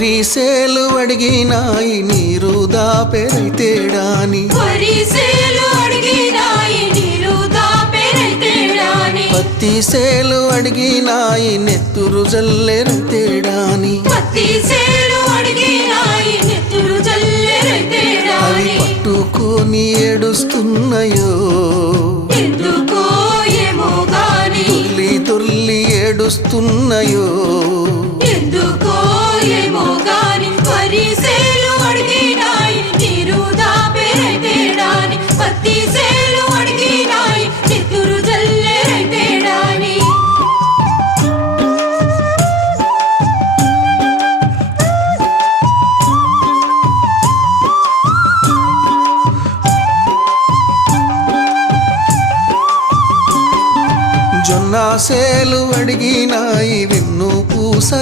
వరిసేలు అడిగినాయి నీరు దాపెరైతేడాని పత్తి సేలు అడిగినాయి నెత్తురు జల్లెరైతేడాని అవి పట్టుకొని ఏడుస్తున్నాయో తుల్లి తుల్లి ఏడుస్తున్నాయో జొన్న సేలు అడిగినాయి